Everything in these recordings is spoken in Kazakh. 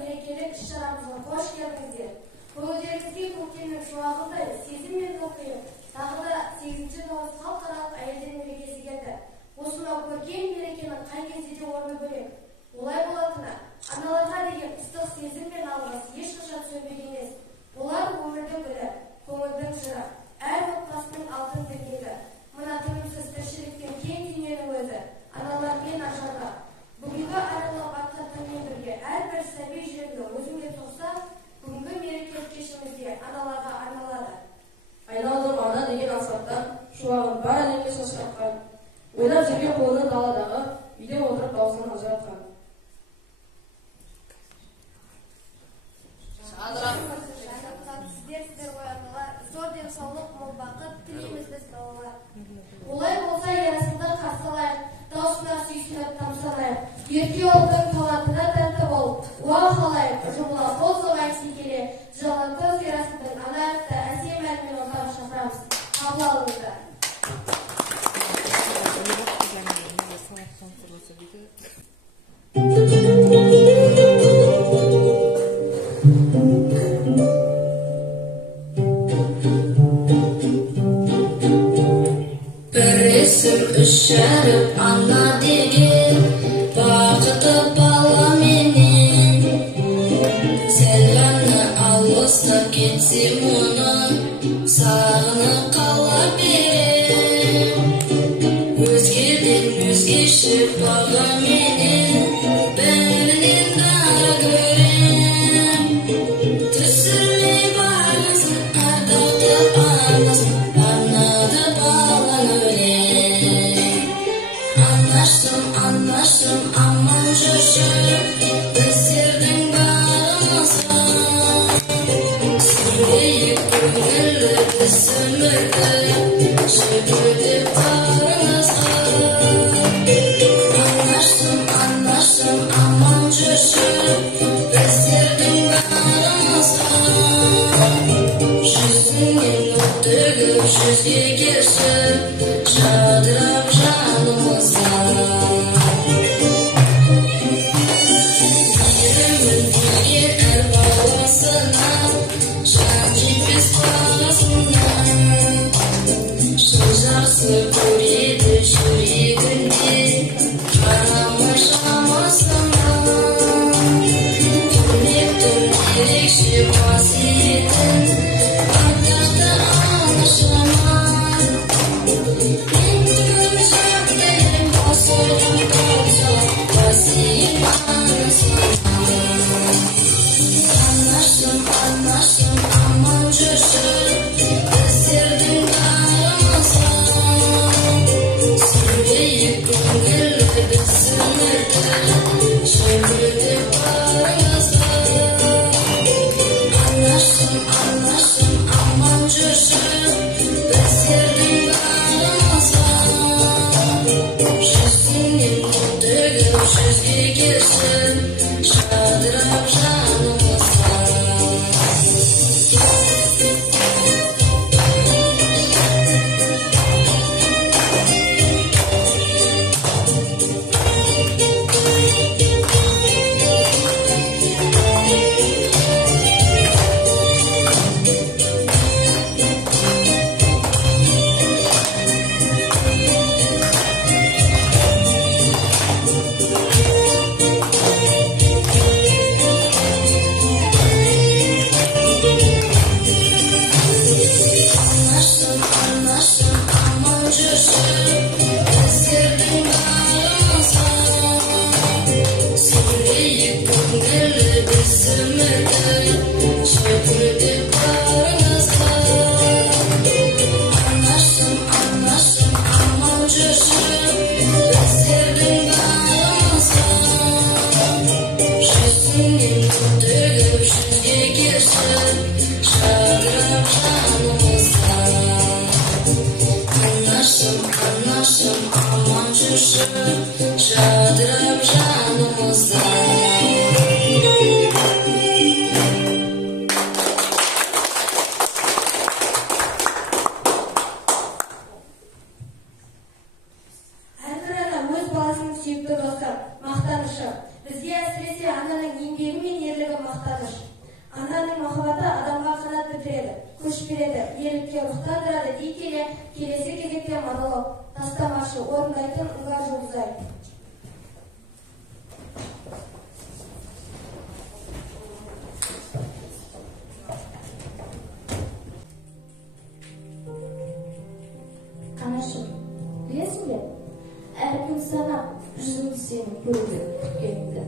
мерекелік іс-шарамызға қош келдіңіздер. Көңілдеріңізге көктемнің шуағындай сезім мен көкейіп, тағы да 8-ші наурыз халықаралық әйелдер мерекесі келді. Осынау көркем мерекенің қай кезде де орны бөлек. Олай болатыны, аналарға деген ыстық сезім мен алғыс ешқашан сөнбек емес. Олар өмірдің гүлі, көңілдің жыры, әр отбасының алтын діңгегі. Мына тынымсыз тіршіліктен кең дүниенің өзі, аналармен ажарға. Бүгінгі аралап атқан түнмен бірге әрбір сәби жүрегі өзіңе соқса, бүгінгі мерекелік кешімізде аналарға арналады. Айналдым ана деген аңсаттан, шуағын бар әлемге шашқатқан, ойнап жүрген қолының даладағы, үйде отырып даусынан ажыратқан. Сіздер оянуға, зор денсаулық, мол бақыт тілейміз біз балалар. Олай болса, ярасында қарсылайық, даусына сүйсініп тамсалайық. Ерке ұлттың талантына тәнті болып, уа қалайық, жұмыла қол соғайық секеле. Жалаңтөс ярасының ана атты әсем әнмен ортаға шақырамыз. Қабыл алыңыздар.Üşerip ana деген бақыты бала менен Сәлемні алыстап кетсем оны сағынып қала берем Өзгеден өзгеше баға менен бәрінен дара көрем Түсірмей бағасын ардақтап анасын арнады балаң өлең Anlaştım aman жүрші біздердің бағымызға Сүрейік көңілі біз өмірді жүгірдеп барыңызға Anlaştım aman жүрші біздердің бағымызға Жүзіңнен от төгіп жүзге келші жадырап жанымызға Көреді жүрегінде қарамы шамасына Құрметтің ерекше қасиетін ардақты анашыма Мен түгіл жағдайым басылған болса қасиет анасына Anlaştım aman жүрші біздердің барымызға Сүрейік көңілі біз өмірді жүгірдеп барыңызға Anlaştım aman жүрші біздердің барымызға Жүзіңнен от төгіп жүзге келші жадырап жанымызға Жадырап жанымызға Әрбір ана өз баласының сүйікті досы, мақтанышы. Бізге әсіресе ананың еңбегі мен ерлігі мақтаныш. Ананың махаббаты адамға қанат бітіреді, күш береді, ерлікке рухтандырады дей келе, келесі кезекте монолог тастамашы орындайтын Іңгар Жұлдызай. Анашым, білесің бе? Әр күн санап, жүзіңді сенің көруге күткенімді.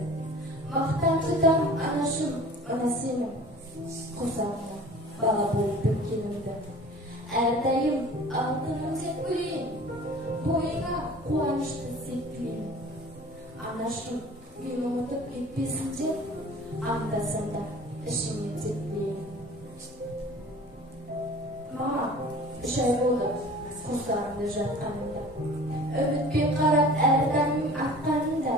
Мақтан тұтам, анашым, мына сенің қосағына бала болып өткенімді. Әрдайым алтыным деп гүлейін, бойыңа қуанышты септілейін. Анашым, мен ұмытып кетпесін деп, аңдасам да ішіме тепілейін. Мама, 3 ай болды қосағымда жатқанымда. Үмітпен қарап әр таңның аққанында.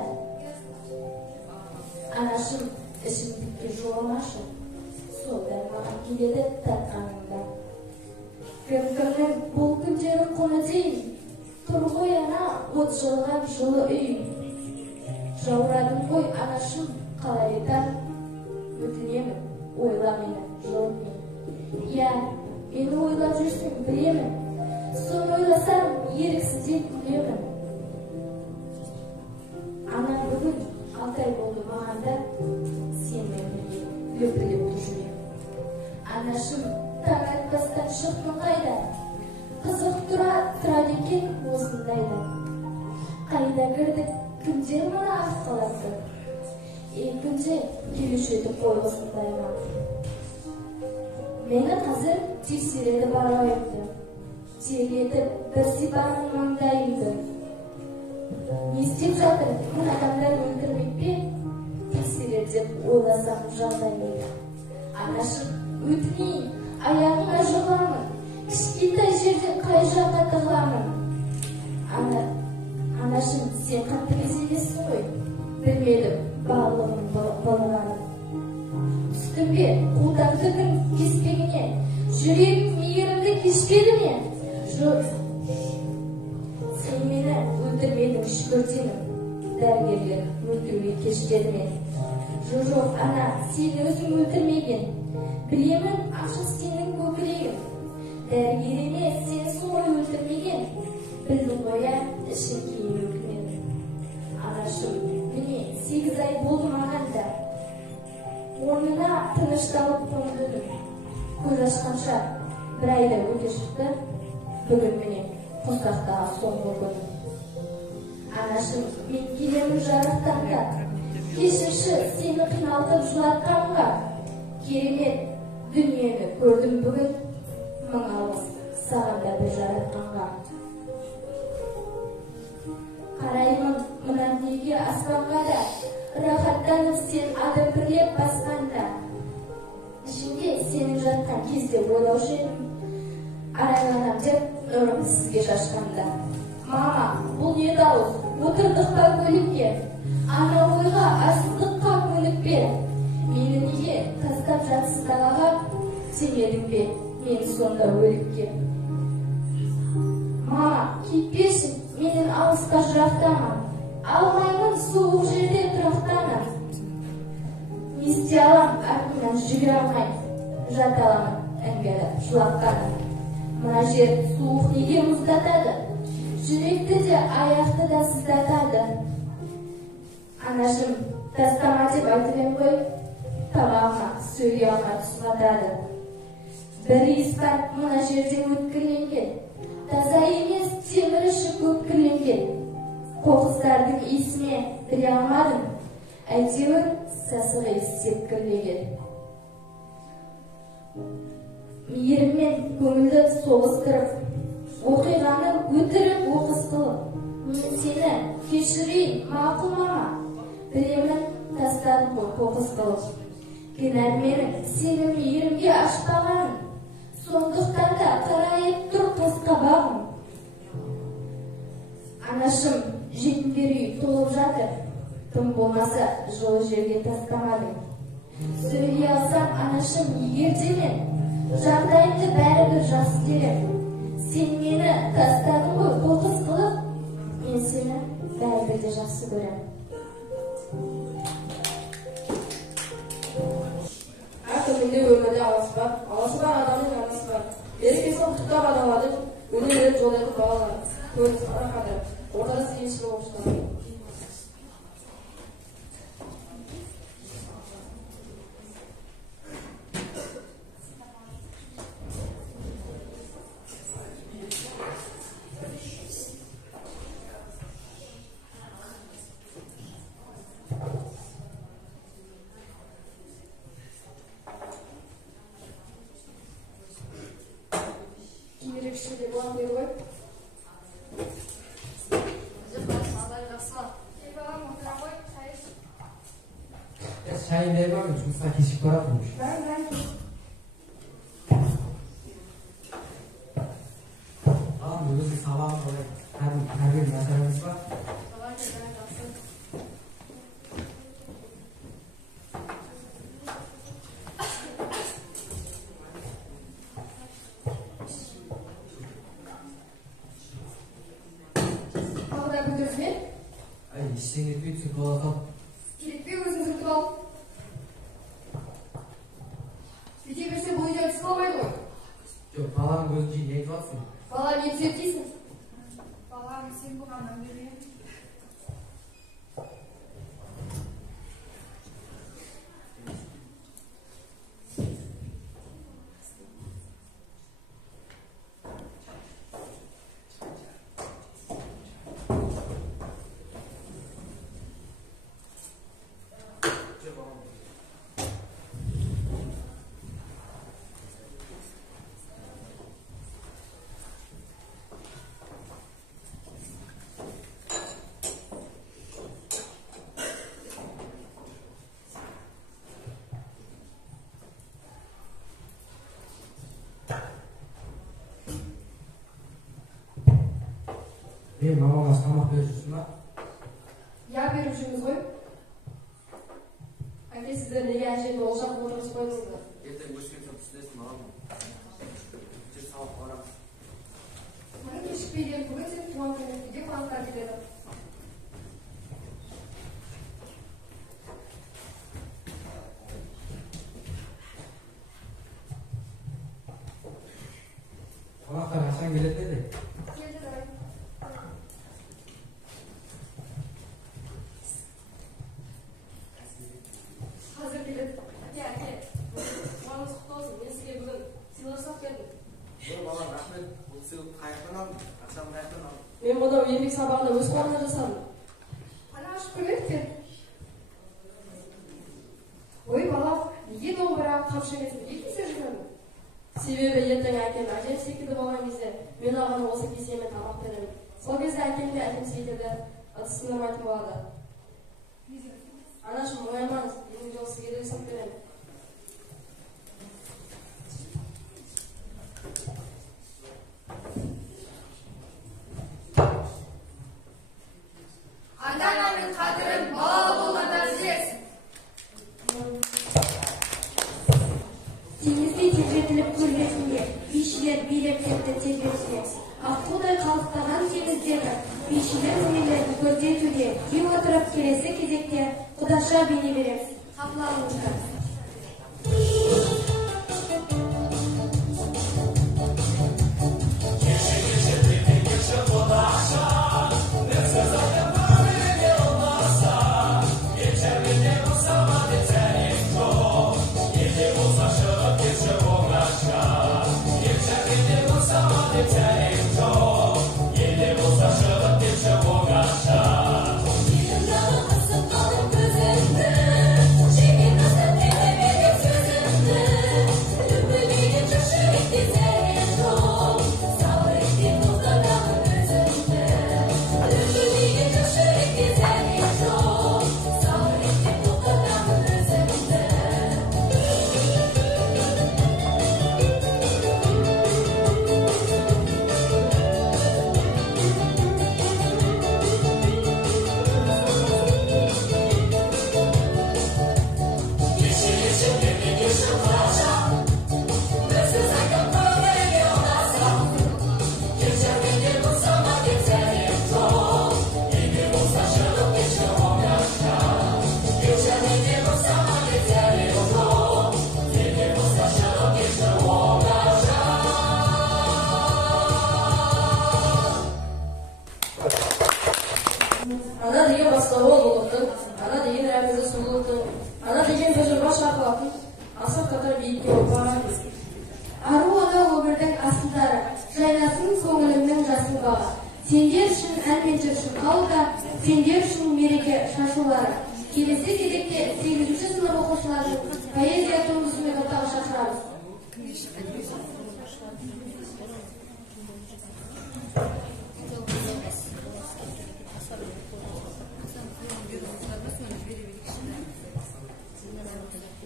Анашым, ішімдікке жоламашы, солдай маған келеді татқанымда. Кім-кімнің бұл күндері құны дейін, тұр ғой ана от жылған жылы үйін. Жаурадым ғой анашым, қалай етар, өтінемін, ойла мені, жылмен. Иә, мені ойлап жүрсің, білемін, соны ойласам, еріксізден күлемін. Анам бүгін 6 ай болды мағанда, сенмен бірге өпіліп жүрем. Анашым, таң атпастан шықтың қайда, қызық тұрады екен осындайда. Қайда кірдік, кімдер мұна ақ қаласы, күнде келуші едік қой осындайға. Мені қазір тексереді барайымды, тегетіп бір сипаның маңдайымды. Не істеп жатыр, күн адамдар өлтірмек пе, тексерер деп ойласам жағдайымды. Анашым, өтінейін, аяғыңа жығамын, кішкентай жерде қай жаққа тығыламын. Анашым, сен қатты кезелесің ғой, білмедім барлығын балағаным. Түстім бе, қолдандығын кеспегінен, жүрегім мейірімді кешпеді ме? Жоқ, сен мені өлтірмедің шүкірденім, дәрігерлер өлтіруге кешкеді ме? Жоқ, ана, сен өзің өлтірмеген, білемін ашық сенің көкірегін. Дәрігер емес, сен солай өлтірмеген, білдің ғой ішін кейін өкінеді. Анашым, міне 8 ай болды мағанда, орнына тынышталып қондым. Көз ашқанша бір айда өте шықты, бүгін міне қосақтағы соңғы күнім. Анашым, мен келемін жарықтанға, кешірші сені қиналтып жылатқанға. Керемет дүниені көрдім бүгін, мың алғыс сағында бір жаратқанға. Қараймын мұнан неге аспанға да, рахаттанып сен адым бірлеп басқанда. Ішінде сенің жатқан кезде ойлаушы едім, арайланам деп нұрым сізге шашқанда. Мама, бұл не дауыс, отырдық па көлікке, ана ойға асылдыққа көлікпе. Мені неге тастап жатсыз далаға, сенедің бе мен сонда өлікке. Мама, кетпесін, менің алысқа жырақтамын, алмаймын суық жерде тұрақтанам. Не істей алам, артымнан жүгіре алмай, жат аламын әңгелі жылатқаным. Мына жер суық неге мұздатады, жүректі де аяқты да сыздатады. Анашым, тастама деп айтып қой, табағыма сөйлей алмай тұсқатады. Бір иіс бар мына жерде өткірленген, таза емес темір іші көп кірленген. Қоқыстардың иісіне біле алмадым, әйтеуір сасық иіс сепкірлеген. Мейіріммен көңілді соғыстырып, оқиғаны өтірік оқыс қылып, мен сені кешірейін, мақұл мама, білемін тастадым ғой қоқыс қылып. Кінәм менің сені мейірімге ашпағаным, сондықтан да қарайып тұр қос қабағым. Анашым, жетімдер үйі толып жатыр, тым болмаса жылы жерге тастамадым. Сөйлей алсам анашым егерден, жағдайымды бәрібір жақсы дерем. Сен мені тастадың ғой қоқыс қылып, мен сені бәрібір де жақсы көрем. Şimdi ölmede anası var. Anası var, adamın anası var. Gerekirse tutup adamadı. Önü verip yol yapıp bağlar. Köyünüz arakadır. Ortada sevinçli olmuşlar. Çayın vermem mi? Çünkü keşik var atmış. Ben. Tamam mı? Bizim sabah her gün meselemiz var. Ama da yapacağız mı? Ay işten gitmeyi tüm kolatam. Gerekmiyor musun zırtı al? Bir tek işte boyunca açık olmayı koy. Yok falan gözcüğü neydi varsın? Valla yetişet değilsin. Valla sen bu kandan göreyim. Benim mamama samak veriyorsun lan. Ya bir ucumuz koy. Anne sizden ne geleceğini olacak borcumuz koyunuz da. Yeter gözüküyor çok üstünesin ağam. Bir sabah var. Bana değişik bir yerim bugün senin tuvan kıymet video falan takip edelim. Konaklar Hasan gelir dedi. Hazır gelin. Gel. Tuvanımız kutlu olsun. Ben size bugün silahsak geldim. Dur baba rahmet. Bu sığıp kayaktan al. Akşam kayaktan al. Ben bunu yemek sabahında öz koluna jasadım. Ana şükür ettin. Oy bala, niye doğru kapşı emesin? Niye kimse жүрмін? Себебі ертең әкем әжем секілді болған кезде мен ағаны осы кесемен тамақ беремін. Сол кезде әкем де әжем секілді сындырмайтын болады. Анашым, оянмаңыз, менің жол сізге де жасап беремін. Ата-ананың қадірін бала болғанда білесің. Теңізде тербетіліп көрмесінде бишілер билеп кетті тербетіне. Аққудай қалықтаған теңіздегі бишілер өнерлерін көрсетуде кең отырып келесі кезекте құдаша бейне береміз. Қапылаңыздар. Çekin асыл биікке барамыз. Ару ана өмірдің асылдары, жайнасын көңілімнің жасыл bağı. Сендер үшін ән мен жыр шырқауда, сендер үшін мереке шашулары. Келесі кезекте 8-ші сынып оқушыларының поэзия туындысымен ортаға шақырамыз.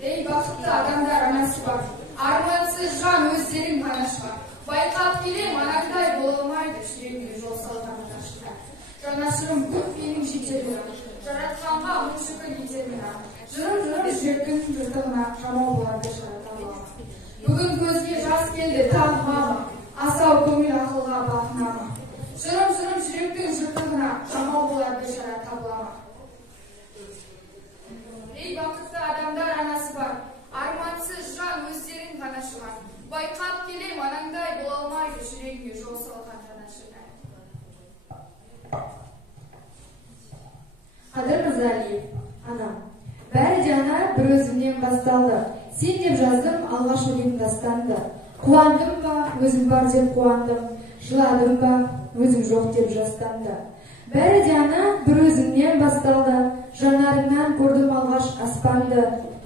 Ey бақытты адамдар анасы бар, армансыз жан өздерін панасы бар. Байқап келем, анаңдай бола алмайды, жүрегіне жол салған анашыда. Жанашырым көп менің жетерлігім, жаратқанға мың шүкір етермін ақ. Жырым жүректің жыртығына жамау болады жарата аламын. Бүгін көзге жас келді тағы мама, асау көңіл ақылға бағынама. Жырым жүректің жыртығына жамау болады жарата аламын. Ей бақытты адамдар анасы бар, армансыз жан өздерін ғана шуар. Байқап келем, анаңдай бола алмайды, жүрегіне жол салған жанашырдай. Қадыр Мырзалиев, анам. Бәрі де ана бір өзімнен басталды. Сен деп жаздым, алғаш өлең дастанды. Қуандым ба, өзім бар деп қуандым. Жыладым ба, өзім жоқ деп жастанды. Бәрі де ана бір өзімнен басталды. Жанарыңнан көрдім алғаш аспанды.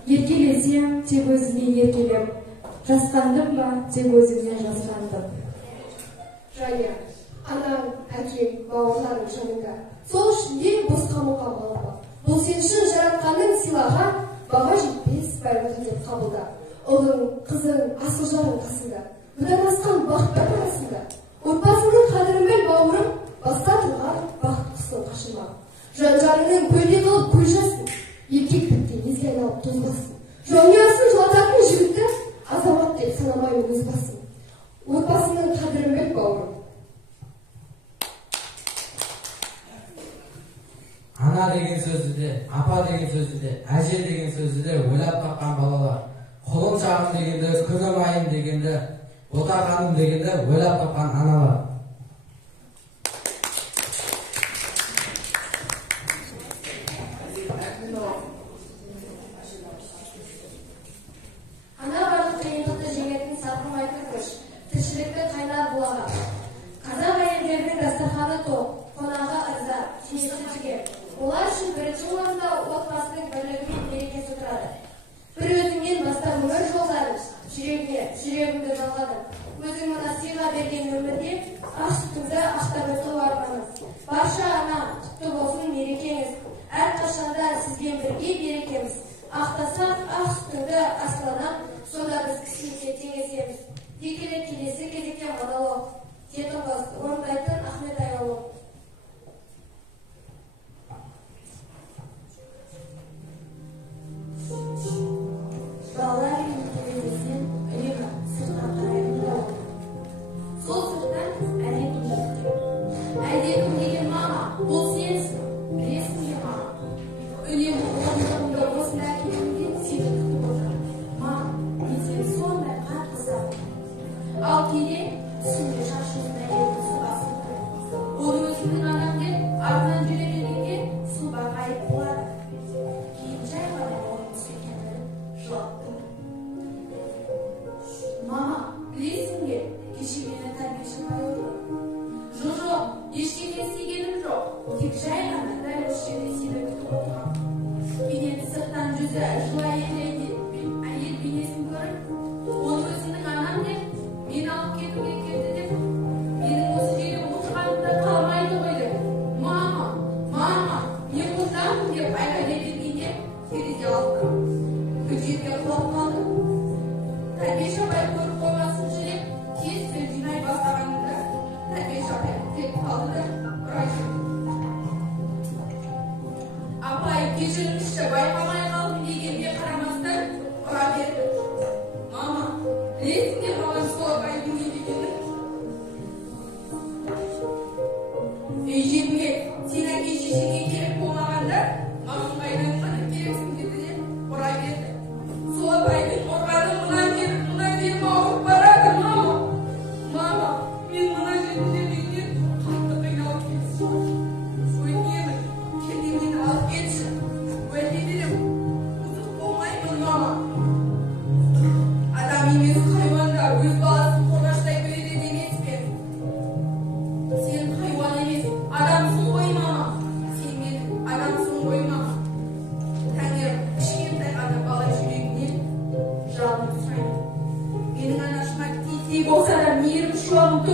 Еркелесем, тек өзіңе еркелеп. Жасқандым ба, тек өзіңнен жасқандым. Жайя, анаң, әкең, бауырларың жанында. Сол үшін ең босқа мұқа балапа. Бұл сен үшін жаратқанның сыйлаған, баға жетпес байлығы деп қабылда. Ұлың, қызың, асыл жарың қасында. Бұдан асқан бақыт бар арасында. Отбасыңның қадірін біл, бауырым, баста тұрған бақыт құсын қашыма. Жан-жарыңның көлден алып көл жасын, еркек біткен езге айналып тозбасын. Жаунясын жылататын жігітті азамат деп санамаймын өз басын. Отбасыңның қадірін біл, бауырым. Ана деген сөзді де, апа деген сөзді де, әже деген сөзді де ойлап тапқан балалар. Құлын шағым дегенді, күнім айым дегенді, отағаным дегенді ойлап тапқан аналар. Ана барлық қиындықты жеңетін сарқылмайтын күш, тіршілікті қайнар бұлаға. Қазақ әйелдерінің дастарханы тоқ, қонағы ырза, тиесі жігер. Олар үшін бірінші орында отбасының бірлігі мен берекесі тұрады. Бір өзіңнен бастап өмір жолдарын, жүрегімді жалғадым. Өзің мына сыйға берген өмірде ақ сүтіңді ақтап өту арманыз. Барша ана, құтты болсын мерекеңіз. Әрқашанда сізбен бірге берекеміз. Ақтасақ ақ сүтіңді асыланам, сонда біз кісіге теңесеміз. Декелі келесі кезекте монолог. Жетіңіз, орындайтын Ахмет Айлауов. Балалар үйінің терезесінен үнемі сыртқа қарайтын дауыл. Сол сырттан әлдекім біткен. Әлдекім деген мама, бұл сенсің, білесің бе мама? Үнемі орнымда осында келгенде сені күтіп отыр. Мама, мен сені сондай қатты сағындым. Ал кейде түсімде шашымда келді сыбасын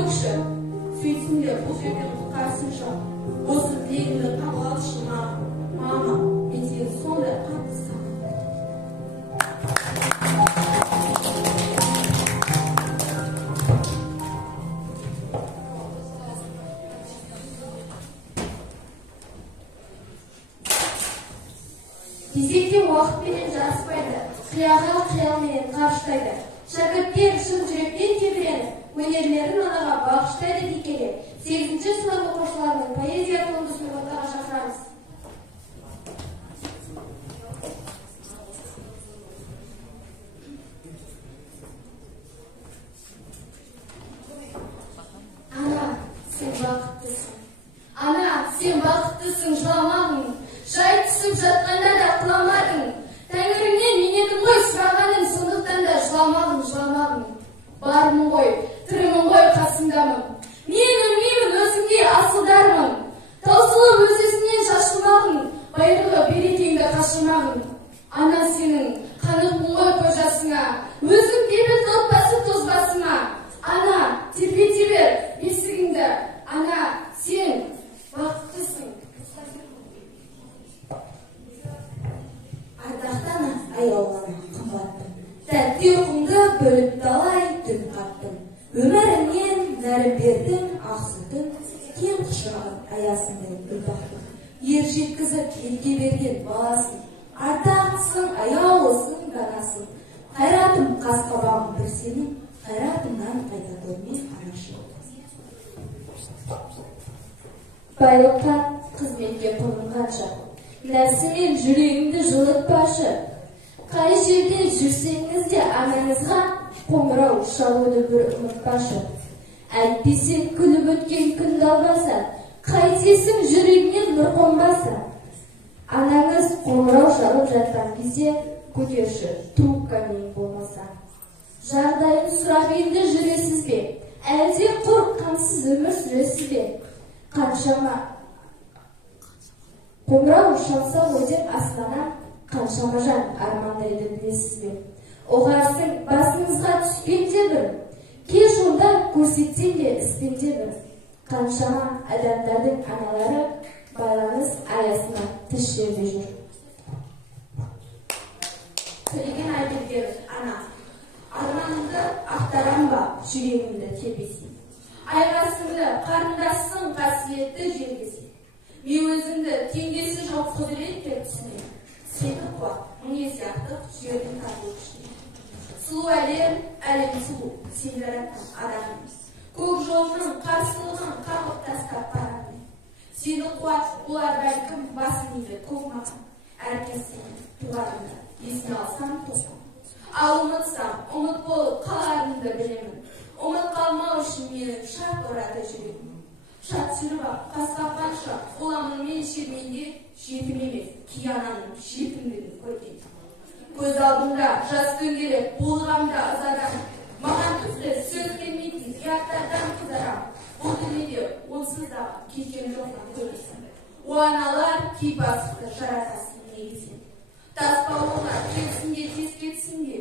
кіші. Сөйтсін де бұл жерден құтқарсын жау. Осы тілегімді қабыл алшы мама, мен сені сондай қатты сағындым. Десек те уақытпенен жарыспайды, қияға қиялменен қарыштайды. Шәкірттер шын жүректен тебіреніп, өнерлерін анаға бағыштайды дей келе, 8-ші сынып оқушыларының поэзия туындысын ортаға шақырамыз. Ана, сен бақыттысың. Ана, сен бақыттысың, жыламағың. Жай түсіп жатқанда да құламадың. Тәңіріңнен мен едім ғой сұрағаның, сондықтан да жыламағың. Бармын ғой, тірімін ғой, қасыңдамын. Мен өлмеймін, өзіңдей асылдармын. Таусылып өзесінен шашылмағың, байырғы берекеңді қашырмағың. Ана сенің қанығың ғой көз жасыңа, өзің бейбіт отбасы тозбасыма. Ана, тербете бер бесігіңді. Ана, сен бақыттысың. Ардақтана аяулана қымбаттым. Тәтті ұйқымды бөліп талай түн қаттым. Өмірімнен нәрі бердің ақ сүтін, кең құшағын аясындай ұрпақтың. Ер жеткізіп елге берген баласын, ардақтысың, аяулысың, данасың. Қайратым қас-қабағым бір сенің, қайратымнан қайта көрмей анашым. Байлыққа қызметке құның қанша, нәпсімен жүрегіңді жылытпашы. Қай жерде жүрсеңіз де анаңызға қоңырау шалуды бір ұмытпашы. Әйтпесе күліп өткен күн далбаса, қайтесің жүрегінен нұр қонбаса. Анаңыз қоңырау шалып жатқан кезде көтерші, трубкамен болмаса. Жағдайын сұрап енді жүресіз бе? Әлде қорыққансыз өмір сүресіз бе? Қаншама қоңырау шалса өзен астана, қаншама жан армандайды білесіз бе? Оғарсың басыңызға түспенде бір, кеш онда көрсетсен де іспенде бір. Қаншама адамдардың аналары байланыс аясына тіс жерде жүр. Сөйлеген айтып ана, арманымды ақтарам ба жүрегімді тербесей. Айғасыңды қарындасың қасиетті жергесей. Мен өзіңді теңдесі жоқ құдіретпен түсінем. Сені қуат, мың есе артық жердің табу күшіне. Сұлу әлем сұлу, сен жаратқан адамым. Көк жолының қарсылығын қағып тастап барамын. Сені қуат, олар бәлкім басын иді көк маған. Әркез сені туғанымда есіне алсам тоқым. Ал ұмытсам, ұмыт болып қаларымды білемін. Ұмыт қалмау үшін мені шат ұрады жүрегім. Шат жүріп ақ, қасқа қанша, оламын мен шерменде жетім емес, киянаның жетімдігін көрген. Көз алдымда жас дөңгелек, болғамда ызарам. Маған түсті сөз келмейтін ұяттардан қызарам. Бұл дүниеде онсыз дағы кеткен жоқтан көресің. О аналар кей басықты жаратасың негізін. Таспауға келсін де тез кетсін де,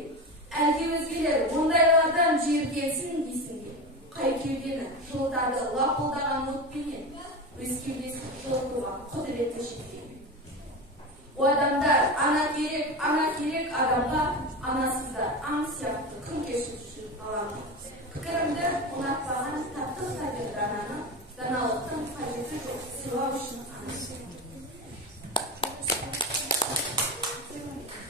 әлде өзгелер ондайлардан жиіркенсін дейсің де. Қай кеудені жылытады лапылдаған отпенен, өз кеудесін жылытуға құдіреті жеткен. О адамдар ана керек адамға, анасыздар аң сияқты күн кешіп жүріп қаламын. Пікірімді ұнатпаған таптық қадірді ананы, даналықтың қажеті жоқ сыйлау үшін анасы.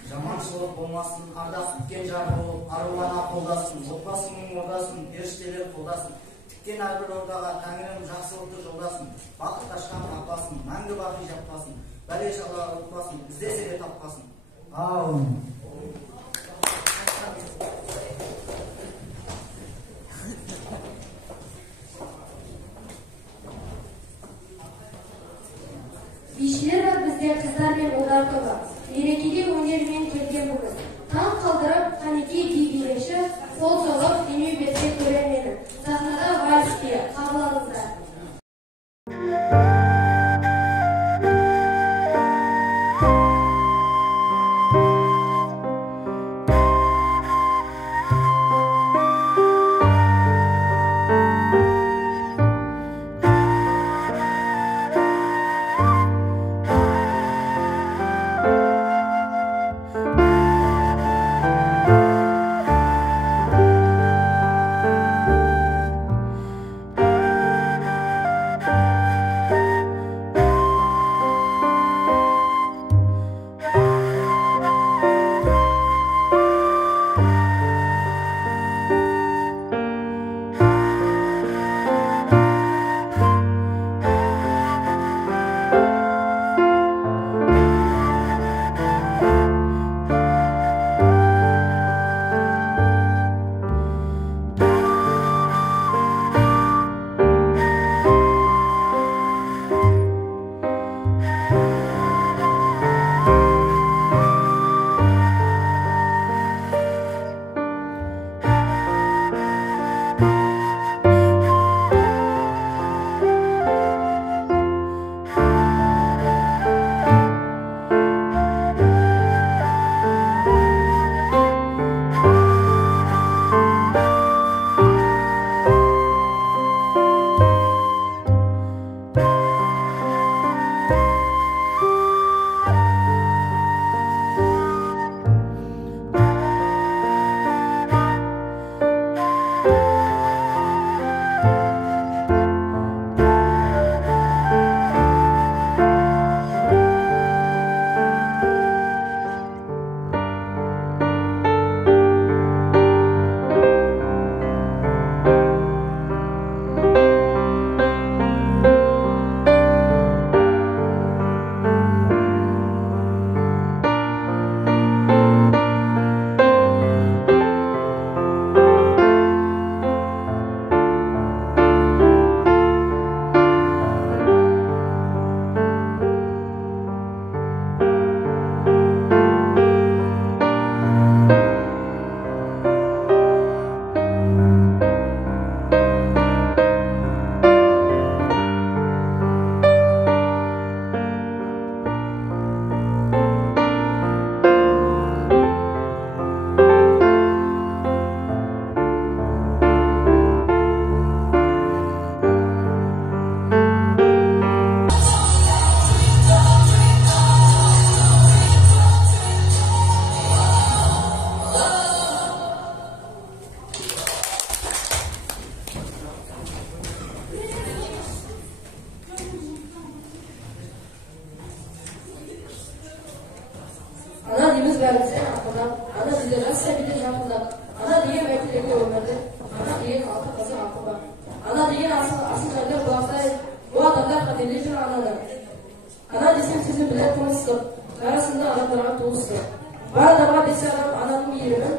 Жаманшылық болмасын, ардақ біткен жар болып, арулана қолдасын, отбасының ордасын, періштелер қолдасын. Тіккен әрбір ордаға тәңірім жақсылықты жолдасын, бақыт ашқан апасын, мәңгі бақи жаппасын, бәле шала ұтпасын, іздесе де таппасын. Аумин. Бишілер бар бізде қыздар мен ұлдар тобы. Мерекеде өнермен келген бүгін. Таң қалдырып, қанекей би билеші, қол соғып, демеу берсе көрермені. Сахнада вальс би, қабыл алыңыздар. Бардама десе адам анамның мейірімін,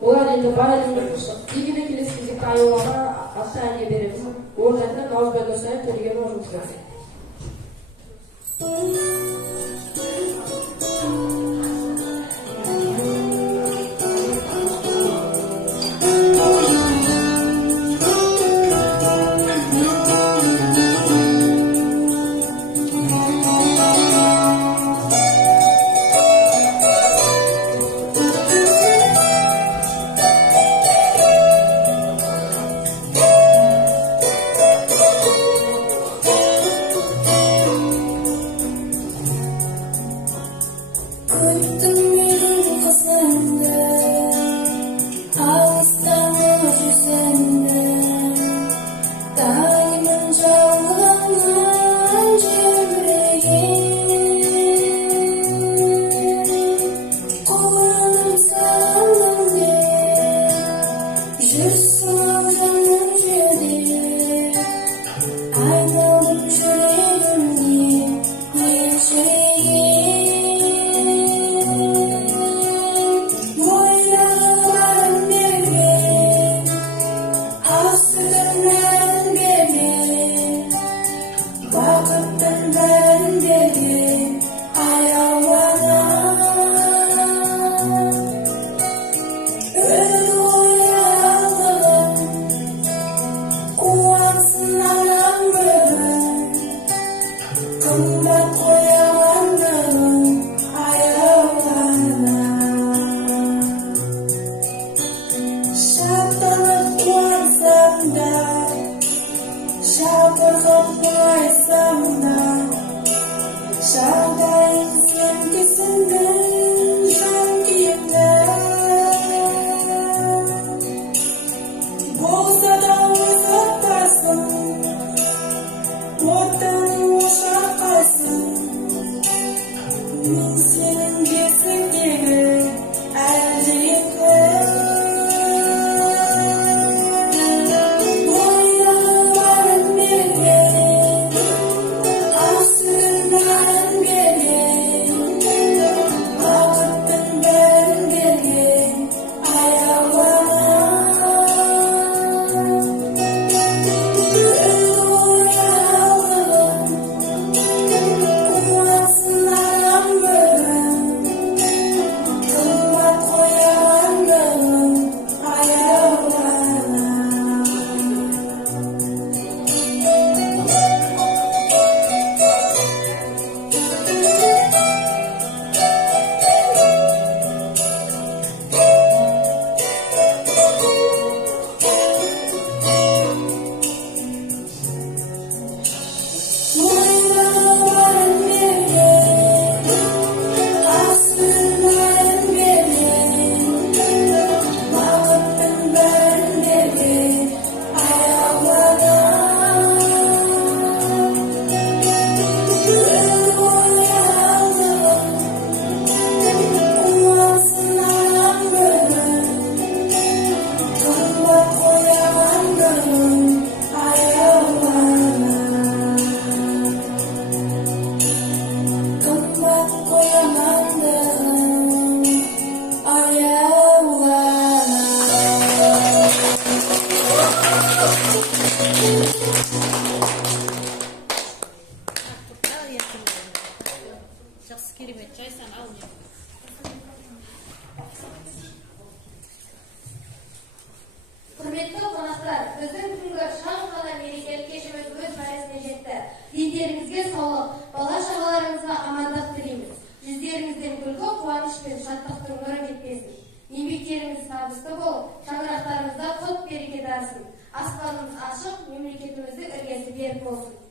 олар енді бар әлемге қосып. Дегені келесі кезекте аяулама ата әне береміз. Орнатына Наурызбай Досаев төлеген орнымызға. Құрметті қонақтар, біздің бүгінгі шаңқала мерекелік кешіміз өз мәресіне жетті. Дендеріңізге саулық, бала-шағаларыңызға амандық тілейміз. Жүздеріңізден күлкі, қуаныш пен шаттықтың нұры кетпесін. Еңбектеріңіз табысты болып, шаңырақтарыңызда құт береке дарсын. Аспанымыз ашық, мемлекетіміздің іргесі берік болсын.